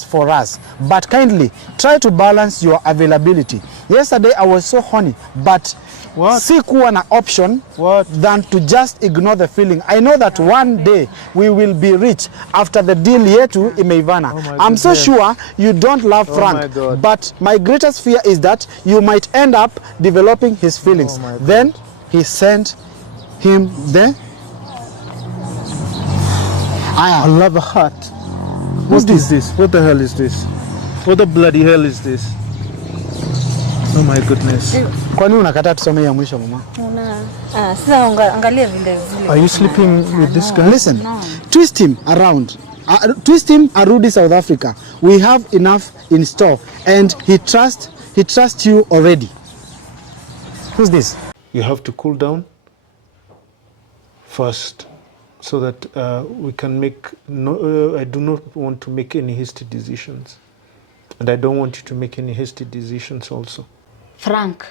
for us, but kindly try to balance your availability. Yesterday I was so horny, but sikuwa na option than to just ignore the feeling. I know that one day we will be rich after the deal yetu imeivana. I'm so sure you don't love Frank, but my greatest fear is that you might end up developing his feelings. Then he sent him there. I love a heart. What is this? What the hell is this? What the bloody hell is this? Oh my goodness. Kwa nini unakataa tusome ya mwisho mama? Sasa angalia vile vile. Are you sleeping with this guy? Listen, twist him around. Twist him Arudi, South Africa. We have enough in store and he trusts you already. Who's this? You have to cool down first so that we can make I do not want to make any hasty decisions. And I don't want you to make any hasty decisions also. Frank,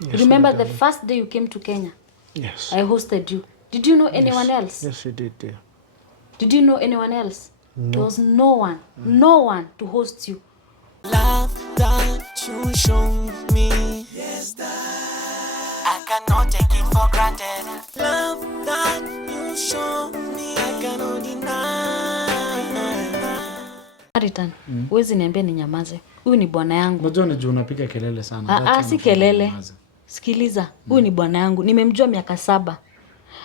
yes, remember the first day you came to Kenya? Yes. I hosted you. Did you know anyone else? Yes, you did, dear. Did you know anyone else? No. There was no one to host you. Love that you show me, yes, that I cannot take it for granted. Love that you show me, I cannot deny. Valentine, huwezi niambia ni nyamaze. Huyu ni bwana yangu. Unajua unajua unapiga kelele sana. Si kelele. Sikiliza, huyu ni bwana yangu. Nimemjua miaka 7.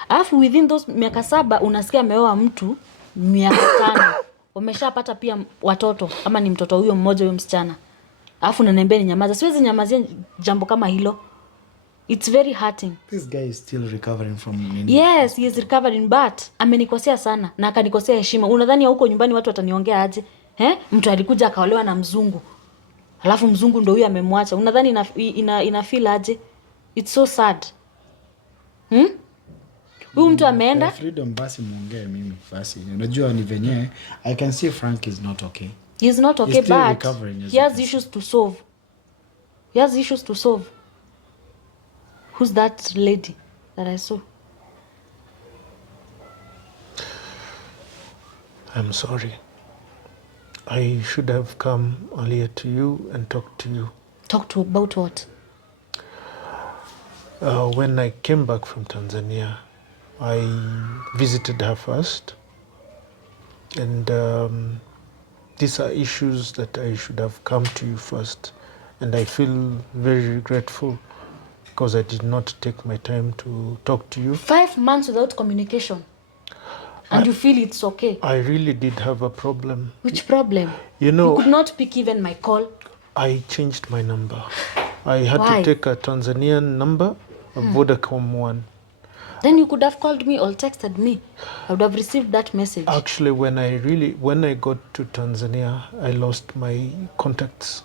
Alafu within those miaka 7 unasikia ameoa mtu miaka 5. Wameshapata pia watoto, ama ni mtoto huyo mmoja huyo msichana. Alafu unaniambia ni nyamaza. Siwezi nyamazia jambo kama hilo. It's very hurting. This guy is still recovering from Yes, he is recovering, but amenikosea sana na akanikosea heshima. Unadhani huko nyumbani watu wataniongea aje? Mtu alikuja akaolewa na mzungu. Alafu mzungu ndio huyo amemwacha. Unadhani ina feel aje? It's so sad. Huyu mtu ameenda. Freedom basi muongee mimi basi. Unajua ni venye I can see Frank is not okay. He is not okay, but he has issues to solve. Who's that lady that I saw? I'm sorry. I should have come earlier to you and talked to you. Talk to about what? When I came back from Tanzania, I visited her first. And these are issues that I should have come to you first. And I feel very regretful because I did not take my time to talk to you. 5 months without communication. And you feel it's okay? I really did have a problem. Which problem? You know, you could not pick even my call. I changed my number. I had to take a Tanzanian number, a Vodacom one. Then you could have called me or texted me. I would have received that message. Actually, when I got to Tanzania, I lost my contacts.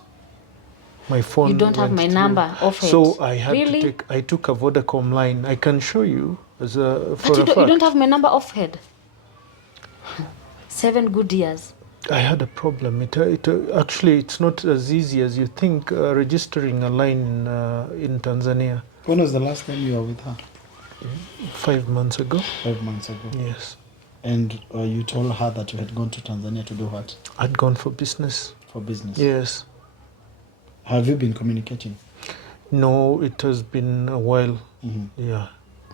My phone. You don't have my number offhand. So I had to I took a Vodacom line. I can show you as a for but a fact. You don't have my number offhand. 7 good years. I had a problem. Actually, it's not as easy as you think. Registering a line in Tanzania. When was the last time you were with her? 5 months ago. 5 months ago. Yes. And you told her that you had gone to Tanzania to do what? I'd gone for business. For business. Yes. Have you been communicating? No, it has been a while. Yeah.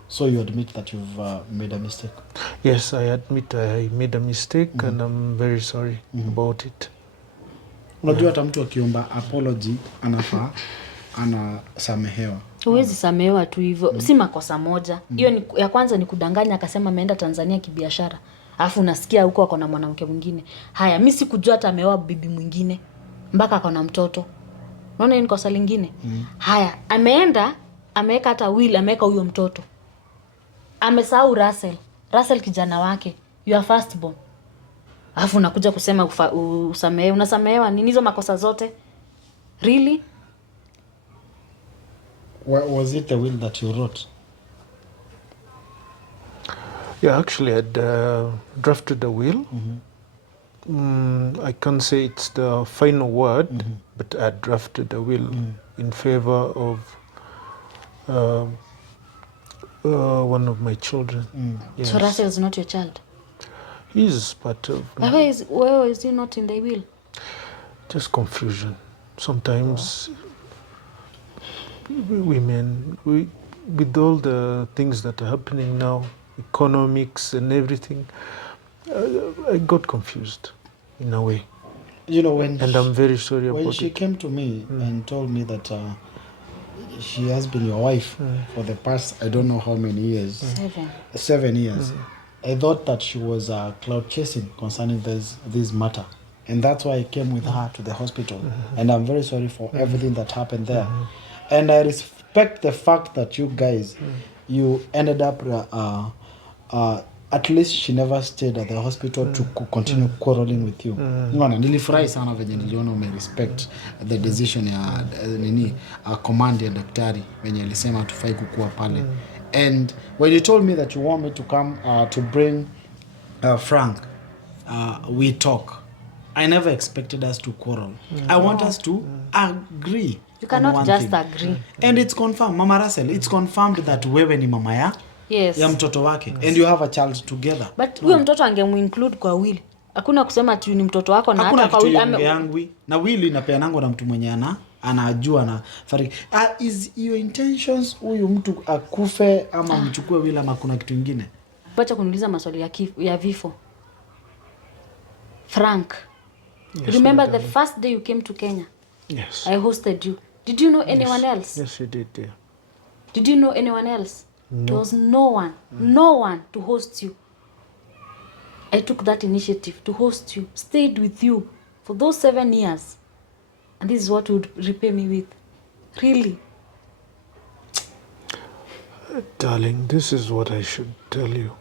So you admit that you've made a mistake? Yes, I admit I made a mistake and I'm very sorry about it. Unajua hata mtu akiomba apology anafaa anasamehewa. Huwezi samehewa tu hivyo. Si makosa moja. Hiyo ya kwanza ni kudanganya akasema ameenda Tanzania kibiashara. Alafu unasikia huko ako na mwanamke mwingine. Haya, mimi sikujua hata ameoa bibi mwingine mpaka ako na mtoto. Unaona ni kosa lingine? Haya, ameenda ameweka hata will, ameweka huyo mtoto. Amesahau Russell kijana wake, your firstborn. Alafu unakuja kusema usamehe. Unasamehewa nini hizo makosa zote? Really? Was it the will that you wrote? Yeah, actually I'd drafted a will. I can't say it's the final word, but I drafted a will in favor of one of my children. Yes. So Russell is not your child? He's part of... Where is he not in the will? Just confusion. Sometimes women, with all the things that are happening now, economics and everything, I got confused in a way. You know, when And I'm very sorry when about she it. came to me and told me that she has been your wife for the past, I don't know how many years, 7 years. I thought that she was cloud chasing concerning this matter. And that's why I came with her to the hospital. And I'm very sorry for everything that happened there. And I respect the fact that you guys, you ended up, at least she never stayed at the hospital to continue quarreling with you. Unaona, nilifurahi sana venye niliona respect the decision ya command ya daktari venye alisema hatufai kukua pale. And when you told me that you want me to come to bring Frank, we talk. I never expected us to quarrel. I want us to agree. You on cannot one just thing. agree. And it's confirmed, Mama Russell, it's confirmed that wewe ni mama ya Yes. ya mtoto wake. And you have a child together. But huyo mtoto angemuinclude kwa will. Hakuna kusema tu ni mtoto wako na hata kwa will yangu na will inapeanangwa na mtu mwenye anajua na fariki. Is your intentions huyu mtu akufe ama mchukue will ama kuna kitu kingine? Bacha kuniuliza maswali ya vifo. Frank. Yes, remember the first day you came to Kenya? Yes. I hosted you. Did you know anyone else? Yes, you did, yeah. Did you know anyone else? No. There was no one to host you. I took that initiative to host you, stayed with you for those 7 years. And this is what would repay me with. Really. Darling, this is what I should tell you.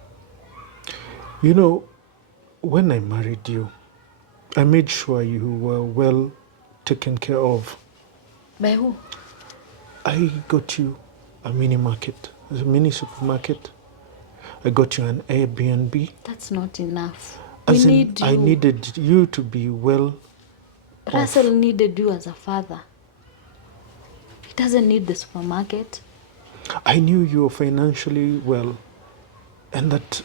You know, when I married you, I made sure you were well taken care of. By who? I got you a mini market, a mini supermarket. I got you an Airbnb. That's not enough. As We in, need you. I needed you to be well. Russell needed you as a father. He doesn't need the supermarket. I knew you were financially well, and that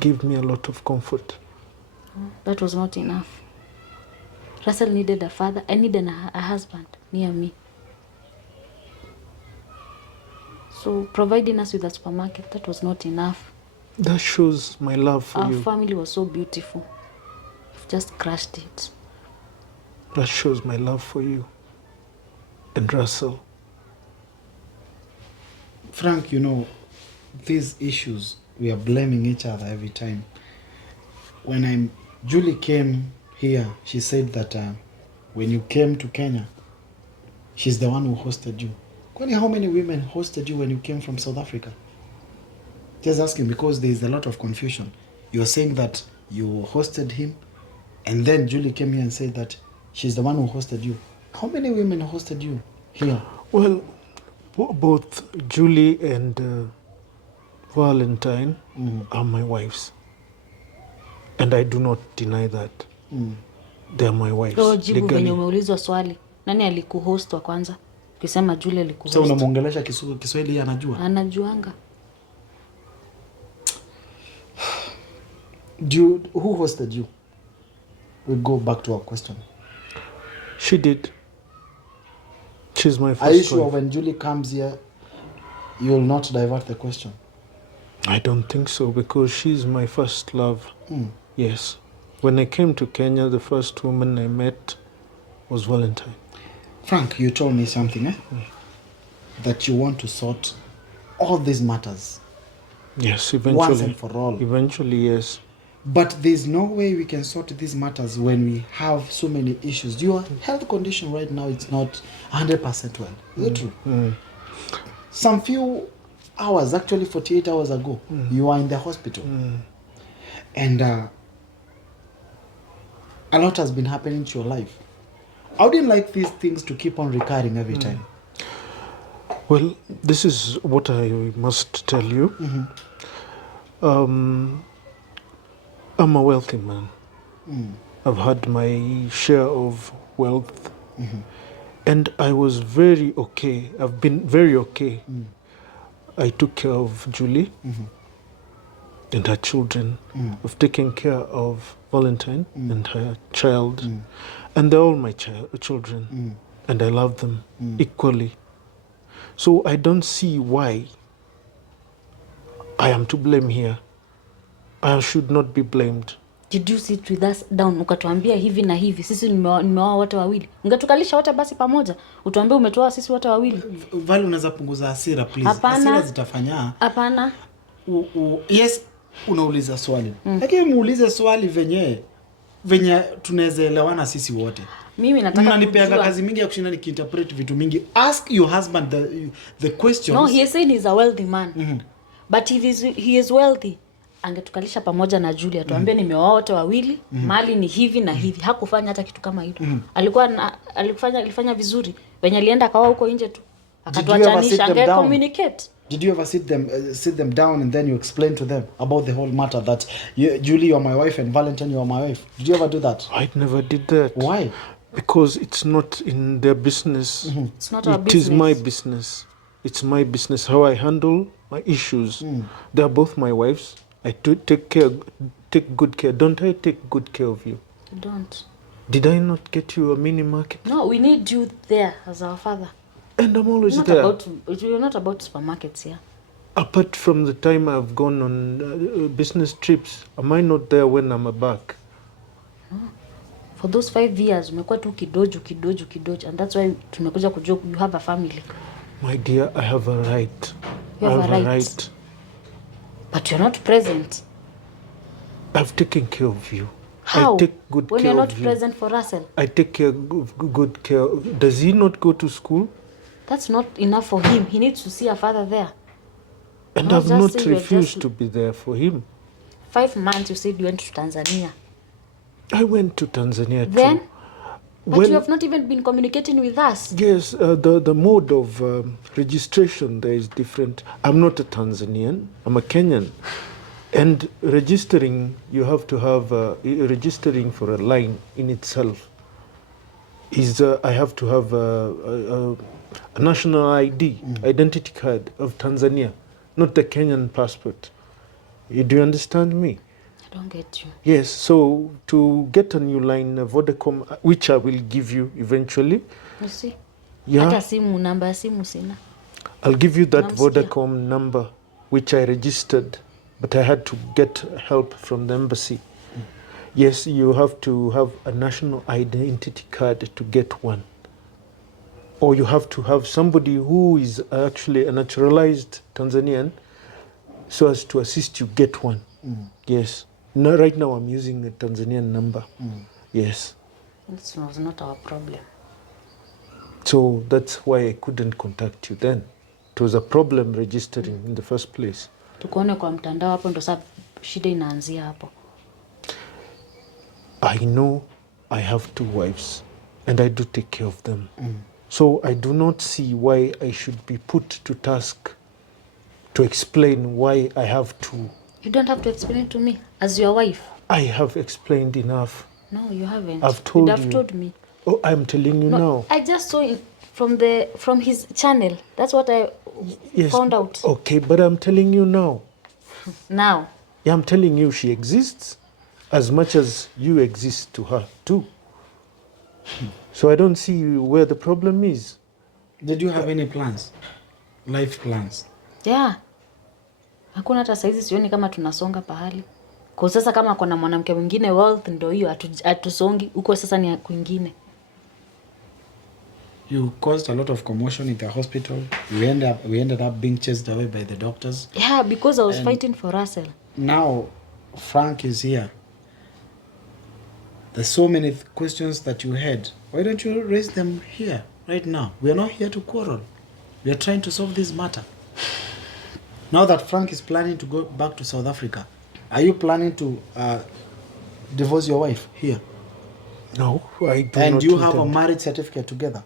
gave me a lot of comfort. That was not enough. Russell needed a father. I needed a husband near me. So providing us with a supermarket, that was not enough. That shows my love for Our you. family was so beautiful. You've just crushed it. That shows my love for you. And Russell. Frank, you know, these issues, we are blaming each other every time. When Julie came here, she said that when you came to Kenya, she's the one who hosted you. Kwani, how many women hosted you when you came from South Africa? Just asking because there is a lot of confusion. You're saying that you hosted him, and then Julie came here and said that she's the one who hosted you. How many women hosted you here? Well, both Julie and Valentine are my wives. And I do not deny that. They are my wives. So jibu venye umeulizwa swali. Nani alikuhost wa kwanza? Ukisema Julie alikuhost. So unamuongelesha Kiswahili anajua? Anajuanga. Who hosted you? We go back to our question. She did. She's my first Are you sure wife. when Julie comes here, you will not divert the question? I don't think so, because she's my first love. Yes. When I came to Kenya, the first woman I met was Valentine. Frank, you told me something, that you want to sort all these matters. Yes, eventually. Once and for all. Eventually, yes. But there's no way we can sort these matters when we have so many issues. Your health condition right now is not 100% well. Is it true? Some few hours, actually 48 hours ago, you are in the hospital. And a lot has been happening to your life. I wouldn't like these things to keep on recurring every time. Well, this is what I must tell you. I'm a wealthy man. I've had my share of wealth. And I was very okay. I've been very okay. I took care of Julie. and her children. I've taken care of Valentine and her child. And they're all my children. And I love them equally. So I don't see why I am to blame here. I should not be blamed. Did you sit with us down ukatuambia hivi na hivi, sisi nimeoa wote wawili? Ungetukalisha wote basi pamoja, utuambie umetoa sisi wote wawili. Vale, unaweza punguza hasira please. Hapana. Hasira zitafanya. Hapana. Yes, unauliza swali. Lakini muulize swali venye tunaweza elewana sisi wote. Mimi nataka mnanipeanga kazi mingi ya kushinda nikiinterpret vitu mingi. Ask your husband the questions. No, he is saying he's a wealthy man. But if he is wealthy, angetukalisha pamoja na Julia tuambie nimeoa wote wawili, mali ni hivi na hivi. Hakufanya hata kitu kama hilo. Alifanya vizuri. Wenye alienda kawa huko nje tu. Akatuachanisha, communicate. Did you ever sit them down and then you explain to them about the whole matter that Julie, you are my wife, and Valentine, you are my wife? Did you ever do that? I never did that. Why? Because it's not in their business. It's not our business. It is my business. It's my business how I handle my issues. They are both my wives. I take good care. Don't I take good care of you? You don't. Did I not get you a mini market? No, we need you there as our father. And I'm always there. You're not about supermarkets here. Apart from the time I've gone on business trips, am I not there when I'm back? No. For those 5 years, umekuwa tu kidojo, and that's why tumekuja kujua you have a family. My dear, I have a right. You have a right. But you're not present. I've taken care of you. How? I take good when care you're not of you. present for Russell? I take good care. Does he not go to school? That's not enough for him. He needs to see a father there. And I've not refused to be there for him. 5 months you said you went to Tanzania. I went to Tanzania then? too. But you have not even been communicating with us. Yes, the mode of registration there is different. I'm not a Tanzanian, I'm a Kenyan. And registering, you have to have, registering for a line in itself is, I have to have a national ID, identity card of Tanzania, not the Kenyan passport. Do you understand me? I don't get you. Yes, so to get a new line, Vodacom, which I will give you eventually. You see? Yeah. Hata simu, namba ya simu sina. I'll give you that Namsikia. Vodacom number, which I registered, but I had to get help from the embassy. Yes, you have to have a national identity card to get one. Or you have to have somebody who is actually a naturalized Tanzanian so as to assist you get one. Yes. No, right now I'm using a Tanzanian number. Yes. This was not our problem. So that's why I couldn't contact you then. It was a problem registering in the first place. Tukuone kwa mtandao hapo ndo sababu shida inaanzia hapo. I know I have 2 wives and I do take care of them. So I do not see why I should be put to task to explain why I have 2. You don't have to explain to me as your wife. I have explained enough. No, you haven't. I've told You'd have you. told me. Oh, I'm telling you now. I just saw it from his channel. That's what I found out. Okay, but I'm telling you now. Now. Yeah, I'm telling you she exists as much as you exist to her too. So I don't see where the problem is. Did you have any plans? Life plans? Yeah. Hakuna hata saizi sioni kama tunasonga pahali. Kwa sasa kama kuna mwanamke mwingine wealth ndio hiyo atusongi huko sasa ni kwingine. You caused a lot of commotion in the hospital. We ended up being chased away by the doctors. Yeah, because I was fighting for Russell. Now Frank is here. There's so many questions that you had. Why don't you raise them here right now? We are not here to quarrel. We are trying to solve this matter. Now that Frank is planning to go back to South Africa, are you planning to divorce your wife here? No, I do and not. you have a marriage certificate together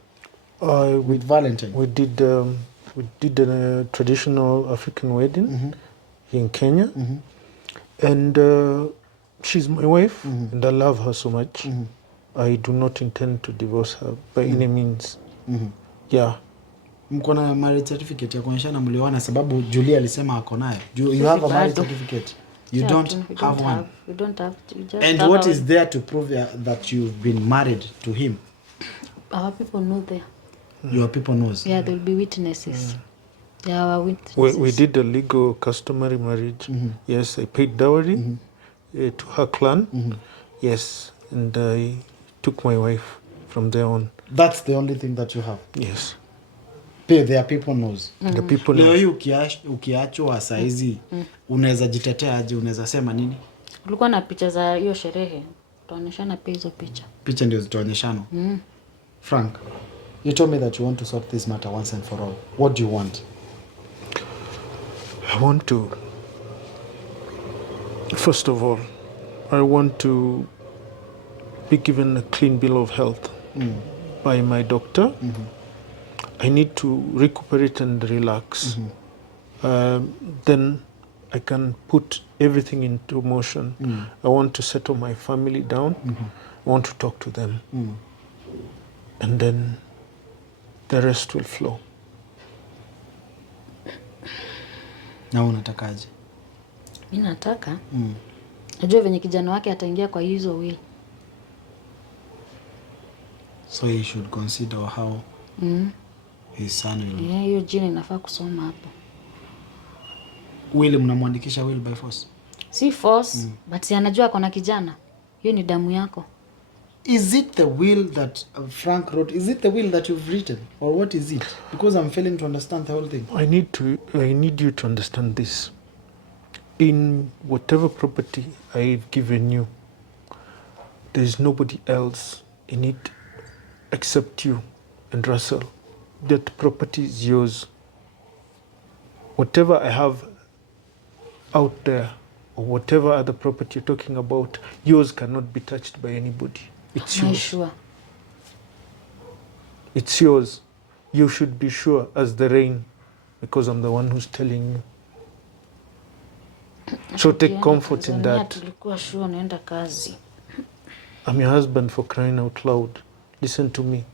with Valentine? We did a traditional African wedding in Kenya. And she's my wife and I love her so much. I do not intend to divorce her by any means. Yeah. Mko na marriage certificate ya kuonyeshana mlioana sababu Julia alisema ako nayo. You have a marriage certificate. You Yeah, don't we have one. We don't have. We just And have what our, is there to prove that you've been married to him? our people know there. Your people knows. Yeah, there will be witnesses. There are our We witnesses. did a legal customary marriage. Yes, I paid dowry to her clan. Yes, and I took my wife from there on. That's the only thing that you have. Yes, Their people knows. the people Leo know. hii ukiachwa saa hizi unaweza jitetea aje? Unaweza sema nini? Kulikuwa na picha za hiyo sherehe. Tutaonyeshana pia hizo picha. Picha ndio zitaonyeshana. Frank, you told me that you want to sort this matter once and for all. What do you want? I want to, first of all, I want to be given a clean bill of health by my doctor. I need to recuperate and relax. Then I can put everything into motion. I want to settle my family down. I want to talk to them. And then the rest will flow. Na unatakaje? Mimi nataka najua venye kijana wake ataingia kwa hizo will. So he should consider how his son will. Yeah, hiyo jina inafaa kusoma hapo. Will mnamwandikisha will by force? Si force, but si anajua ako na kijana. Hiyo ni damu yako. Is it the will that Frank wrote? Is it the will that you've written? Or what is it? Because I'm failing to understand the whole thing. I need you to understand this. In whatever property I've given you, there is nobody else in it except you and Russell. That property is yours. Whatever I have out there, or whatever other property you're talking about, yours cannot be touched by anybody. It's Am I yours. sure? It's yours. You should be sure as the rain, because I'm the one who's telling you. So take comfort in that. Tulikuwa sure naenda kazi. I'm your husband, for crying out loud. Listen to me.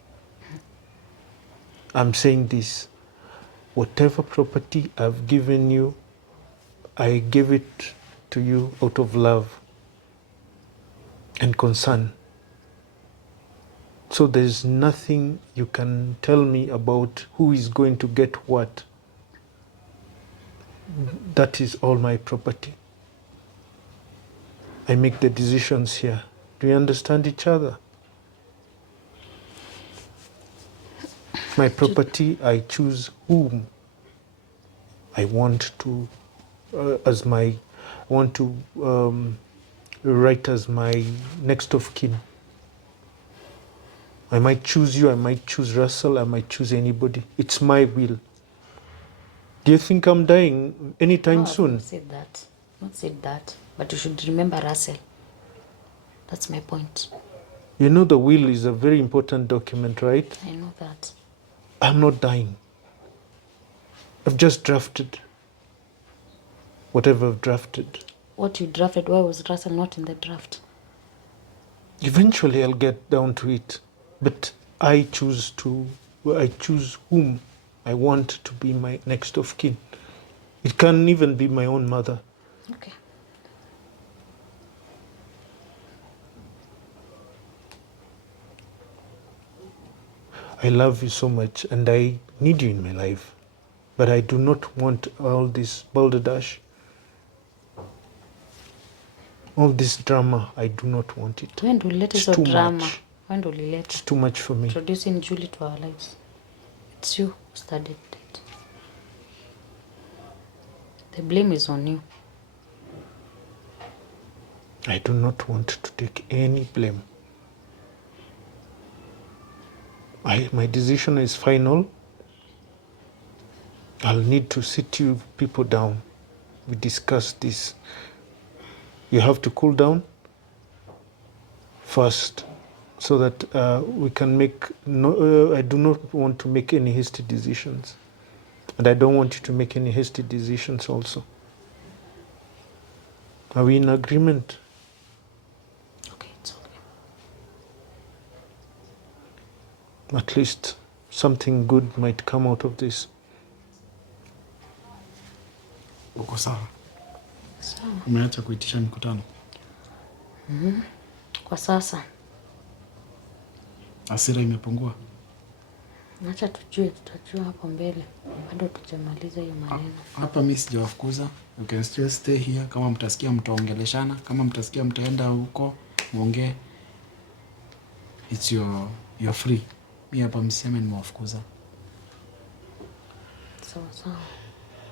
I'm saying this. Whatever property I've given you, I give it to you out of love and concern. So there's nothing you can tell me about who is going to get what. That is all my property. I make the decisions here. Do you understand each other? My property, I choose whom I want to, write as my next of kin. I might choose you, I might choose Russell, I might choose anybody. It's my will. Do you think I'm dying anytime soon? Not said that. Not said that. But you should remember Russell. That's my point. You know the will is a very important document, right? I know that. I'm not dying. I've just drafted whatever I've drafted. What you drafted, why was Russell not in the draft? Eventually I'll get down to it. But I choose whom I want to be my next of kin. It can even be my own mother. Okay. I love you so much and I need you in my life. But I do not want all this balderdash. All this drama, I do not want it. When do we let It's us too drama? much. When do we let It's too much for me. introducing Julie to our lives? It's you who started it. The blame is on you. I do not want to take any blame. My decision is final. I'll need to sit you people down. We discuss this. You have to cool down first so that we can make I do not want to make any hasty decisions. And I don't want you to make any hasty decisions also. Are we in agreement? Okay, it's okay. At least something good might come out of this. Uko sawa? Sawa. Umeacha kuitisha mikutano? Kwa sasa Hasira imepungua? acha tutajua hapo mbele, bado tujamaliza hiyo maneno. Hapa mimi sijawafukuza. You can still stay here. Kama mtasikia mtaongeleshana, kama mtasikia mtaenda huko muongee, it's you're free. Mimi hapa mseme nimewafukuza. Sawa.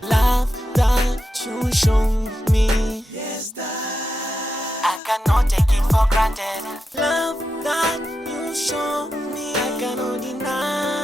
Love that you show me, yes, that I cannot take it for granted. Love that you show me, I cannot deny.